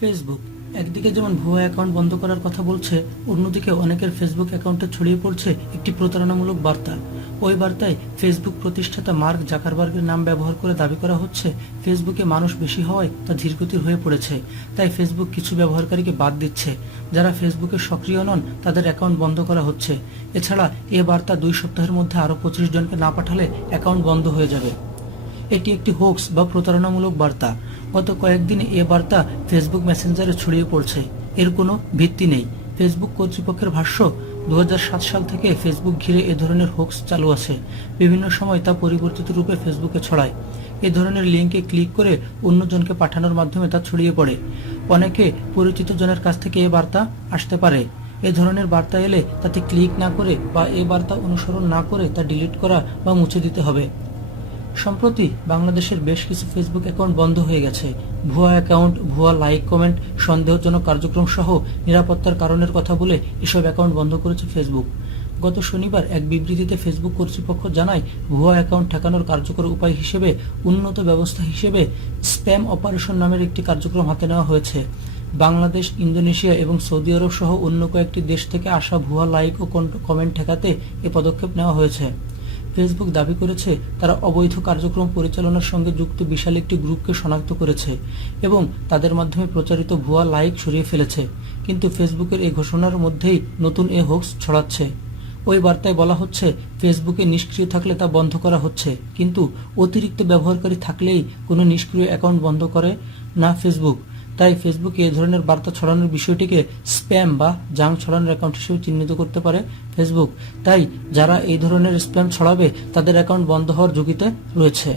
Facebook একদিকে যেমন ভুয়া অ্যাকাউন্ট বন্ধ করার কথা বলছে, অন্যদিকে অনেকের ফেসবুক অ্যাকাউন্টে ছড়িয়ে পড়ছে একটি প্রতারণামূলক বার্তা। ওই বার্তায় ফেসবুক প্রতিষ্ঠাতা মার্ক জাকারবার্গের নাম ব্যবহার করে দাবি করা হচ্ছে ফেসবুকে মানুষ বেশি হওয়ায় তা ধীরগতির হয়ে পড়েছে, তাই ফেসবুক কিছু ব্যবহারকারীকে বাদ দিচ্ছে। যারা ফেসবুকে সক্রিয় নন, তাদের অ্যাকাউন্ট বন্ধ করা হচ্ছে। এছাড়া এ বার্তা দুই সপ্তাহের মধ্যে আরও পঁচিশ জনকে না পাঠালে অ্যাকাউন্ট বন্ধ হয়ে যাবে। এটি একটি হোক্স বা প্রতারণামূলক বার্তা। গত কয়েকদিনে এ বার্তা ফেসবুক মেসেঞ্জারে ছড়িয়ে পড়ছে। এর কোনো ভিত্তি নেই। ফেসবুক কর্তৃপক্ষের ভাষ্য দু হাজার সাত সাল থেকে ফেসবুক ঘিরে এ ধরনের হোক্স চালু আছে। বিভিন্ন সময় তা পরিবর্তিত রূপে ফেসবুকে ছড়ায়। এ ধরনের লিঙ্কে ক্লিক করে অন্যজনকে পাঠানোর মাধ্যমে তা ছড়িয়ে পড়ে। অনেকে পরিচিত জনের কাছ থেকে এ বার্তা আসতে পারে। এ ধরনের বার্তা এলে তাতে ক্লিক না করে বা এ বার্তা অনুসরণ না করে তা ডিলিট করা বা মুছে দিতে হবে। সম্প্রতি বাংলাদেশের বেশ কিছু ফেসবুক অ্যাকাউন্ট বন্ধ হয়ে গেছে। ভুয়া অ্যাকাউন্ট ভুয়া লাইক কমেন্ট সন্দেহজনক কার্যক্রম সহ নিরাপত্তার কারণের কথা বলে এসব অ্যাকাউন্ট বন্ধ করেছে ফেসবুক গত শনিবার এক বিবৃতিতে ফেসবুক কর্তৃপক্ষ জানায়, ভুয়া অ্যাকাউন্ট ঠেকানোর কার্যকর উপায় হিসেবে, উন্নত ব্যবস্থা হিসেবে স্প্যাম অপারেশন নামের একটি কার্যক্রম হাতে নেওয়া হয়েছে। বাংলাদেশ, ইন্দোনেশিয়া এবং সৌদি আরব সহ অন্য কয়েকটি দেশ থেকে আসা ভুয়া লাইক ও কমেন্ট ঠেকাতে এ পদক্ষেপ নেওয়া হয়েছে। ফেসবুক দাবি করেছে, তারা অবৈধ কার্যক্রম পরিচালনার সঙ্গে যুক্ত বিশাল একটি গ্রুপকে শনাক্ত করেছে এবং তাদের মাধ্যমে প্রচারিত ভুয়া লাইক সরিয়ে ফেলেছে। কিন্তু ফেসবুকের এই ঘোষণার মধ্যেই নতুন এ হোক্স ছড়াচ্ছে। ওই বার্তায় বলা হচ্ছে, ফেসবুকে নিষ্ক্রিয় থাকলে তা বন্ধ করা হচ্ছে, কিন্তু অতিরিক্ত ব্যবহারকারী থাকলেই কোনো নিষ্ক্রিয় অ্যাকাউন্ট বন্ধ করে না ফেসবুক। তাই ফেসবুকে এ ধরনের বার্তা ছড়ানোর বিষয়টিকে স্প্যাম বা জাঙ্ক ছড়ানোর অ্যাকাউন্ট হিসেবে চিহ্নিত করতে পারে ফেসবুক তাই যারা এই ধরনের স্প্যাম ছড়াবে, তাদের অ্যাকাউন্ট বন্ধ হওয়ার ঝুঁকিতে রয়েছে।